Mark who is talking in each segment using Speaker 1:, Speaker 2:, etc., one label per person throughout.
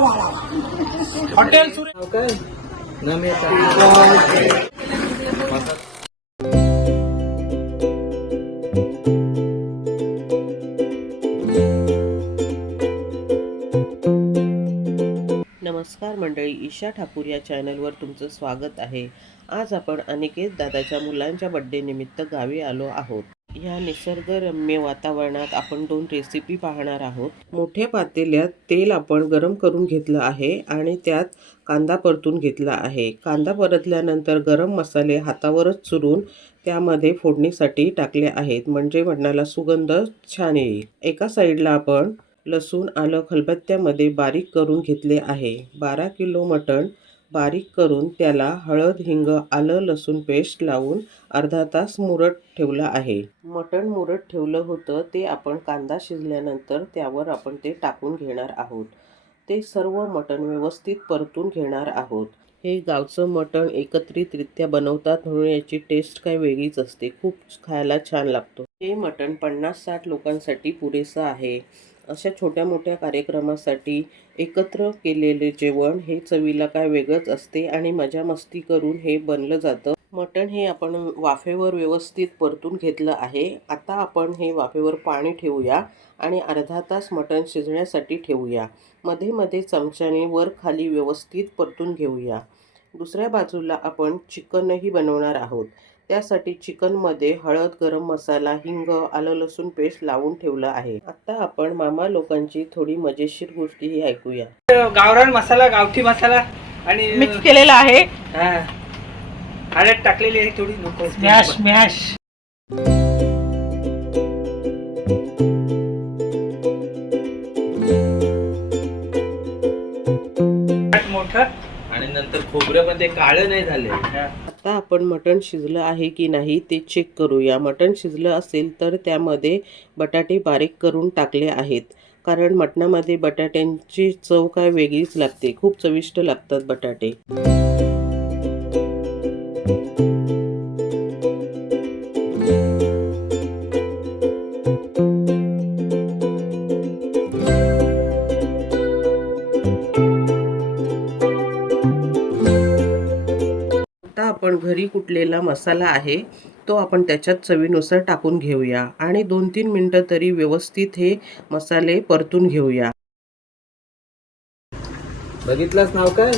Speaker 1: वा वा वा हॉटेल सुरे
Speaker 2: नमस्कार मंडळी ईशा ठाकूर या चॅनलवर तुमचं स्वागत आहे. आज आपण अनिकेत दादाच्या मुलांच्या बड्डे निमित्त गावी आलो आहोत. या निसर्गरम्य वातावरणात आपण दोन रेसिपी पाहणार आहोत. मोठ्या पातेल्यात तेल आपण गरम करून घेतलं आहे आणि त्यात कांदा परतून घेतला आहे. कांदा परतल्यानंतर गरम मसाले हातावरच चुरून त्यामध्ये फोडणीसाठी टाकले आहेत. म्हणजे मटणाला सुगंध छान येईल. एका साईडला आपण लसूण आलं खलबत्त्यामध्ये बारीक करून घेतले आहे. बारा किलो मटण बारीक करून त्याला हळद हिंग आलं लसूण पेस्ट लावून अर्धा तास मुरट ठेवलं आहे. मटण मुरट ठेवलं होतं ते आपण कांदा शिजल्यानंतर त्यावर आपण ते टाकून घेणार आहोत. ते सर्व मटण व्यवस्थित परतून घेणार आहोत. हे गावचं मटण एकत्रितरित्या बनवतात म्हणून याची टेस्ट काय वेगळीच असते. खूप खायला छान लागतो. हे मटण पन्नास साठ लोकांसाठी पुरेसं आहे. अशा छोट्या मोठ्या कार्यक्रमासाठी एकत्र केलेले जेवण हे चवीला काय वेगळंच असते आणि मजा मस्ती करून हे बनलं जातं. मटण हे आपण वाफेवर व्यवस्थित परतून घेतलं आहे. आता आपण हे वाफेवर पाणी ठेवूया आणि अर्धा तास मटण शिजण्यासाठी ठेवूया. मध्ये मध्ये चमच्याने वर खाली व्यवस्थित परतून घेऊया. दुसऱ्या बाजूला आपण चिकनही बनवणार आहोत. त्यासाठी चिकनमध्ये हळद गरम मसाला हिंग आलं लसूण पेस्ट लावून ठेवलं आहे. आता आपण मामा लोकांची थोडी मजेशीर गोष्टीही ऐकूया.
Speaker 1: गावरान मसाला गावठी मसाला आणि
Speaker 2: मिक्स केलेला आहे.
Speaker 1: हा. हळद टाकलेली आहे थोडी नको.
Speaker 3: स्मॅश स्मॅश
Speaker 1: मोठं.
Speaker 3: आणि नंतर खोबरं पण ते काळं नाही झाले.
Speaker 1: हा.
Speaker 2: आता आपण मटण शिजलं आहे की नाही ते चेक करूया. मटण शिजलं असेल तर त्यामध्ये बटाटे बारीक करून टाकले आहेत. कारण मटणामध्ये बटाट्यांची चव काय वेगळीच लागते. खूप चविष्ट लागतात बटाटे. घरी कुटलेला मसाला आहे तो आपण त्याच्यात चवीनुसार टाकून घेऊया आणि दोन तीन मिनटं तरी व्यवस्थित हे मसाले परतून घेऊया.
Speaker 3: बघितलंच नाव काय?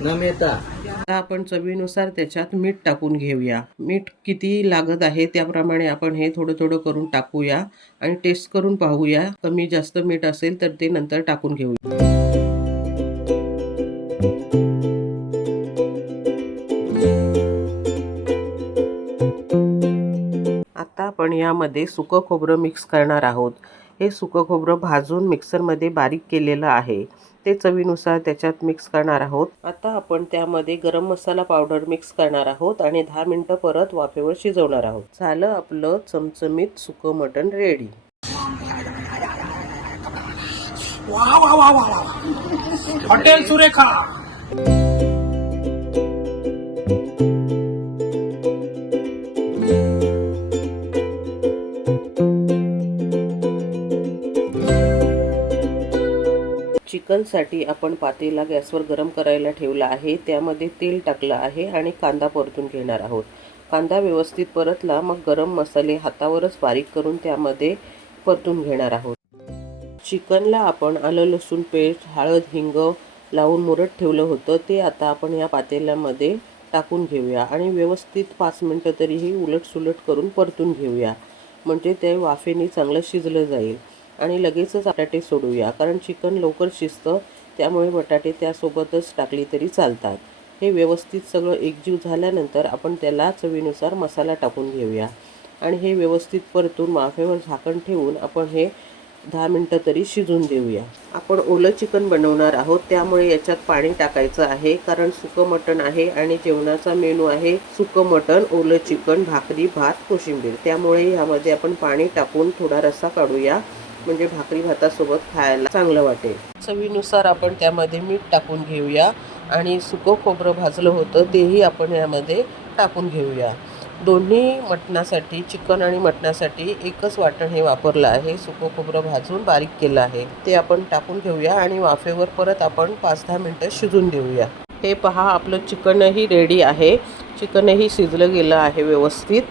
Speaker 3: नमिता.
Speaker 2: आता आपण चवीनुसार त्याच्यात मीठ टाकून घेऊया. मीठ किती लागत आहे त्याप्रमाणे आपण हे थोडं थोडं करून टाकूया आणि टेस्ट करून पाहूया. कमी जास्त मीठ असेल तर ते नंतर टाकून घेऊया. आपण यामध्ये सुकं खोबरं मिक्स करणार आहोत. हे सुकं खोबरं भाजून मिक्सरमध्ये बारीक केलेलं आहे. ते चवीनुसार त्याच्यात मिक्स करणार आहोत. आता आपण त्यामध्ये गरम मसाला पावडर मिक्स करणार आहोत आणि दहा मिनटं परत वाफेवर शिजवणार आहोत. झालं आपलं चमचमीत सुकं मटण रेडी
Speaker 1: हॉटेल सुरेखा.
Speaker 2: चिकनसाठी आपण पातेला गॅसवर गरम करायला ठेवला आहे. त्यामध्ये तेल टाकलं आहे आणि कांदा परतून घेणार आहोत. कांदा व्यवस्थित परतला मग गरम मसाले हातावरच बारीक करून त्यामध्ये परतून घेणार आहोत. चिकनला आपण आलं लसूण पेस्ट हळद हिंग लावून मुरत ठेवलं होतं. ते आता आपण या पातेल्यामध्ये टाकून घेऊया आणि व्यवस्थित पाच मिनटं तरीही उलटसुलट करून परतून घेऊया. म्हणजे ते वाफेने चांगलं शिजलं जाईल. आणि लगेचच बटाटे सोडूया. कारण चिकन लवकर शिजतं त्यामुळे बटाटे त्यासोबतच टाकली तरी चालतात. हे व्यवस्थित सगळं एकजीव झाल्यानंतर आपण त्याला चवीनुसार मसाला टाकून घेऊया. आणि हे व्यवस्थित परतून माफेवर झाकण ठेवून आपण हे दहा मिनटं तरी शिजून देऊया. आपण ओलं चिकन बनवणार आहोत त्यामुळे याच्यात पाणी टाकायचं आहे. कारण सुकं मटण आहे आणि जेवणाचा मेनू आहे सुकं मटण ओलं चिकन भाकरी भात कोशिंबीर. त्यामुळे यामध्ये आपण पाणी टाकून थोडा रस्सा काढूया. म्हणजे भाकरी भातासोबत खायला चांगलं वाटेल. चवीनुसार आपण त्यामध्ये मीठ टाकून घेऊया आणि सुकं खोबरं भाजलं होतं तेही आपण यामध्ये टाकून घेऊया. दोन्ही मटणासाठी चिकन आणि मटणासाठी एकच वाटण हे वापरलं आहे. सुकं खोबरं भाजून बारीक केलं आहे. ते आपण टाकून घेऊया आणि वाफेवर परत आपण पाच दहा मिनटं शिजून देऊया. हे पहा आपलं चिकनही रेडी आहे. चिकनही शिजलं गेलं आहे व्यवस्थित.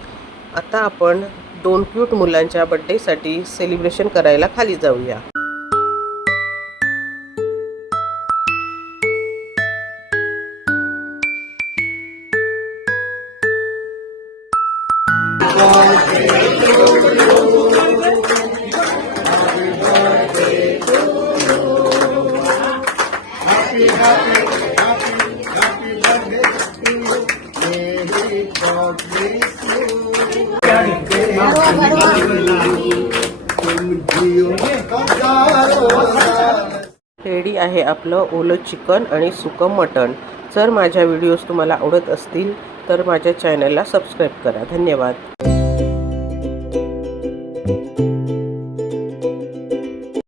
Speaker 2: आता आपण दोन क्यूट मुलांच्या बड्डेसाठी सेलिब्रेशन करायला खाली जाऊया. रेडी आहे आपलं ओलं चिकन आणि सुकं मटण. जर माझ्या व्हिडिओज तुम्हाला आवडत असतील तर माझ्या चॅनलला सबस्क्राईब करा. धन्यवाद.